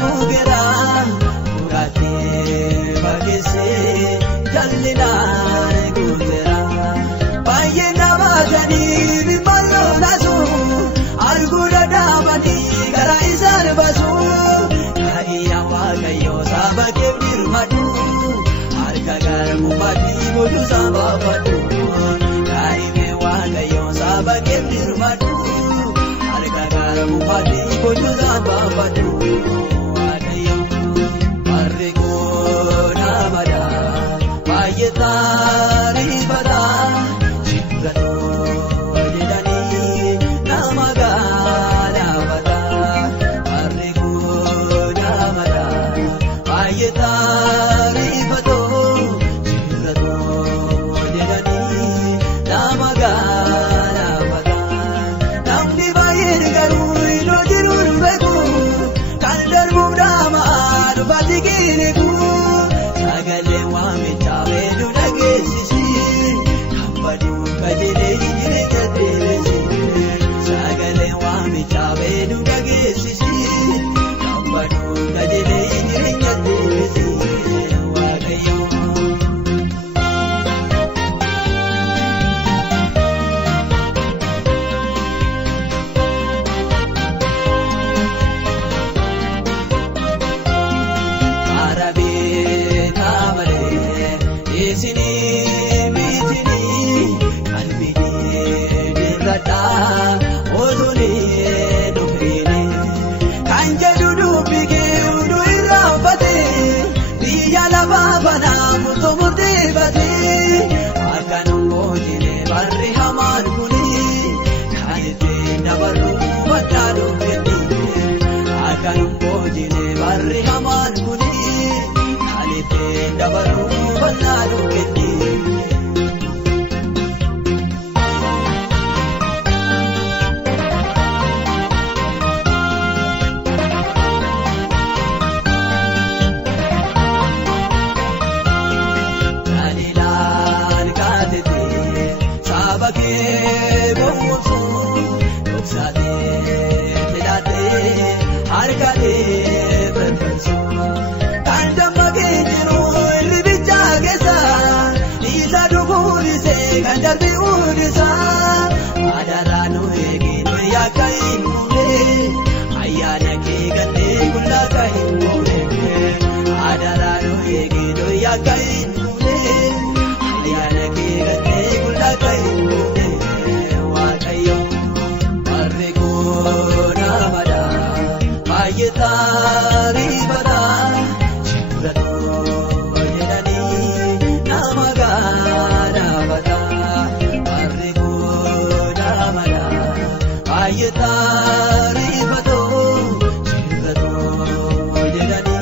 gugera murate bagese jallina gugera baye namadani bimallo nasu argura damani gara isar basu kaiya wagayo sabake birmadu harka garmu mati bodu sabapadu kaime wagayo sabake birmadu harka garmu mati bodu sabapadu wagayo arrego namada bayetari bada jingado jedani namagala bada arrego namada bayetari bado jingado jedani namagala bada namni bayer garu ino jirur begu kandar mudama batigiriku sagale wami chawe du nagesisi kambadu kajele jire jadresi sagale wami chawe du nagesisi kambadu kajele jire jadresi wagayo Isini mitini kalbini dirata ozuni dubini kanja dudu bige udu irafate diya lava bana mutomute bate akanu mojine barri hamar kuni khalite nabaru batadu kendi akanu mojine barri hamar kuni khalite nabaru batadu kendi dalilan katete sabake bomusu doksate telate harkate betansu kandamage jiru libicha gesa isa duguri se kandarbi urisa adaranu egino yakaimune ayana ke gande kulla kaimune adaranu egino yakaimune ayana ke gande kulla kaimune wakayo arrego namada ayetari bada jingado jedani namagana bada arrego namada ayetari bado jingado jedani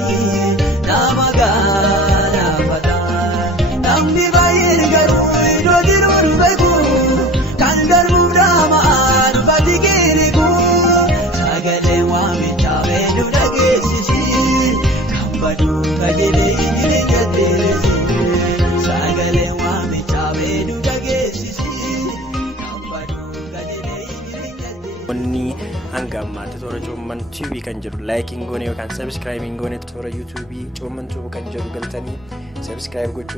namagana bada namni bayir garu ido dirur begu kandar mudama badigiriku sagale wami chawe du nagesisi kambadu kajele jire jadresi sagale wami chawe du nagesisi kambadu kajele jire jadresi Wanni hanga ammatti toora Coomman TV kan jedhu laayikiin goone yookaan sabskraayibiin goone toora YouTube Coomman TV kan jedhu galtanii sabskraayib gochuu